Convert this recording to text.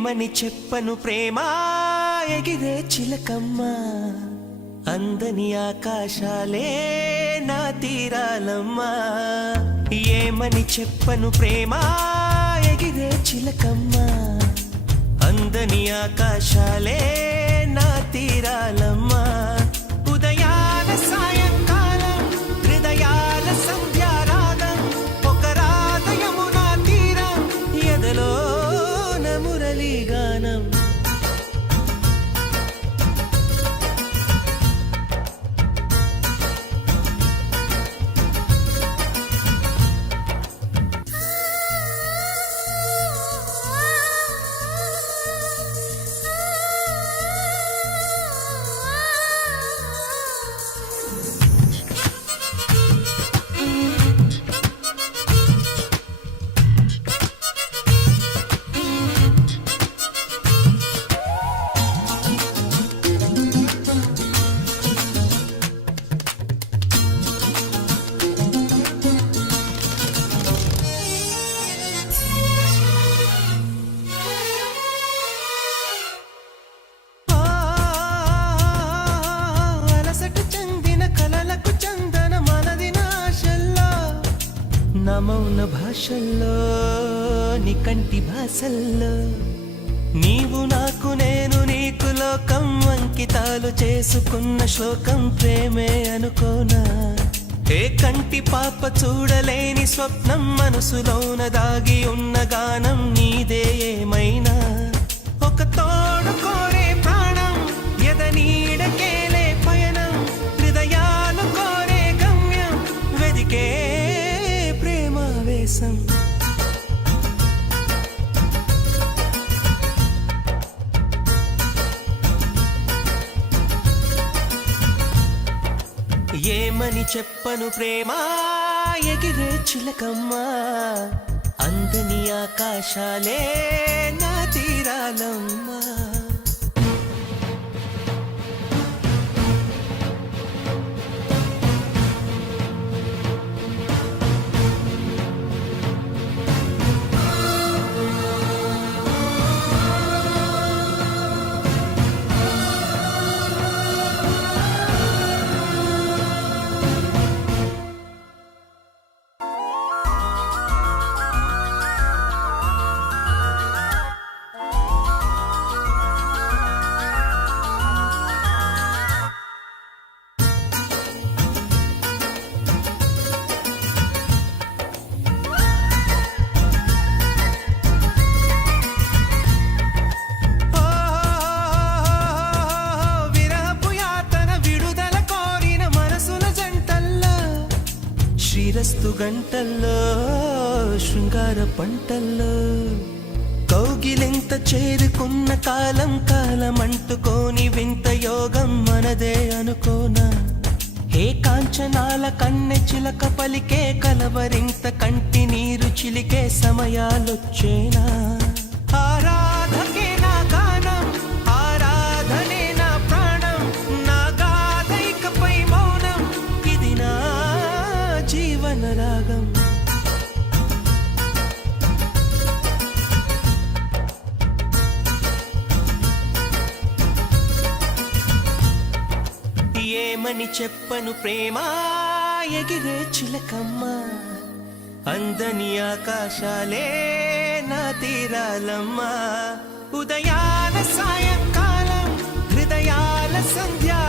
ఏమని చెప్పను ప్రేమ ఎగిరే చిలకమ్మ అందని ఆకాశాలే నా తీరాలమ్మా ఏమని చెప్పను ప్రేమ ఎగిరే చిలకమ్మ అందని ఆకాశాలే నా తీరాలమ్మా ఉదయాల సాయంకాలం హృదయాల సంధ్యారాగం ఒక రాధయమునా తీరం ఎదలో మురళీ గానం మౌన భాషల్లో నీ కంటి భాషల్లో నీవు నాకు నేను నీకు లోకం అంకితాలు చేసుకున్న శ్లోకం ప్రేమే అనుకోనా ఏ కంటి పాప చూడలేని స్వప్నం మనసులోన దాగి ఉన్న గానం నీదే ఏమైనా ఒక తోడు కోరే ప్రాణం ఎదనీడకేలే పయనం హృదయాలు కోరే గమ్యం వెదికే ఏమని చెప్పను ప్రేమ ఎగిరే చిలకమ్మ అందని ఆకాశాలే నా తీరాలమ్మా శ్రీరస్తు గంటల్లో శృంగార పంటల్లో కౌగిలింత చేరుకున్న కాలం కాలమంటుకోని వింత యోగం మనదే అనుకోనా హే కాంచనాల కన్నె చిలక పలికే కలవరింత కంటి నీరు చిలికే సమయాలొచ్చేనా ఆరాధకే నా గానం ఆరాధనే నా ప్రాణం నా గాథైకపై మౌనం ఇది నా జీవన రాగం ఏమని చెప్పను ప్రేమ ఎగిరే చిలకమ్మ అందని ఆకాశాలే నా తీరాలమ్మా ఉదయాల సాయంకాలం హృదయాల సంధ్యా